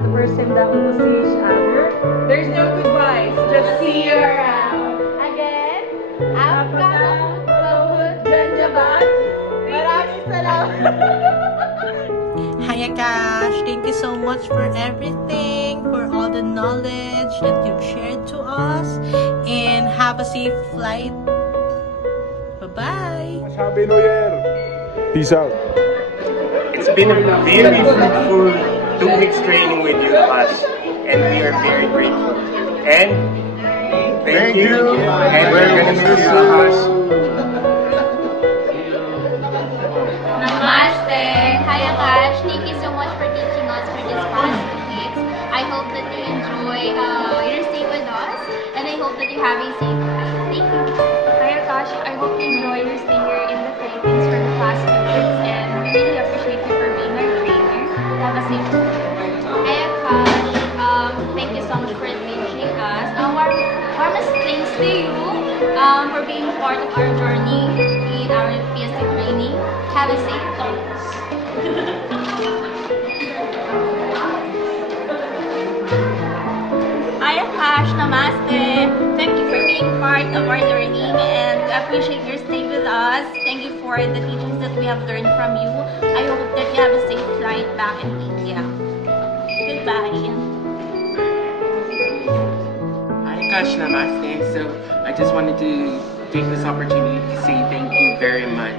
the first time that we will see each other. There's no goodbyes, just see you around. Again, Apka Sahud Janjabat. Maraming salamat. Hi Akash, thank you so much for everything, for all the knowledge that you've shared to us, and have a safe flight. Bye-bye. Happy New Year. Peace out. It's been a very fruitful 2 weeks training with you, Akash, and we are very grateful. And thank you, and we're gonna miss you, Akash. Namaste. Hi Akash. Thank you so much for teaching us for this past 2 weeks. I hope that you enjoy your stay with us, and I hope that you have a safe flight. Thank you. Hi Akash, I hope you enjoy your stay here in the Philippines for the past 2 weeks, and we really appreciate you for being our trainer. Have a safe flight. Hi Akash. Thank you so much for teaching us. Warmest thanks to you for being part of our journey in our PSC training. Have a safe flight. Hi Akash, namaste. Thank you for being part of our learning, and we appreciate your stay with us. Thank you for the teachings that we have learned from you. I hope that you have a safe flight back in India. Goodbye. Hi Akash, namaste. So I just wanted to take this opportunity to say thank you very much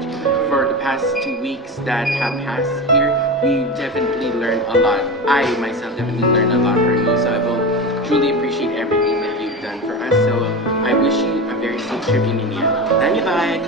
for the past 2 weeks that have passed here. We definitely learned a lot. I myself definitely learned a lot from you, so I will truly appreciate everything that you've done for us. So I wish you a very safe trip in India. Bye bye.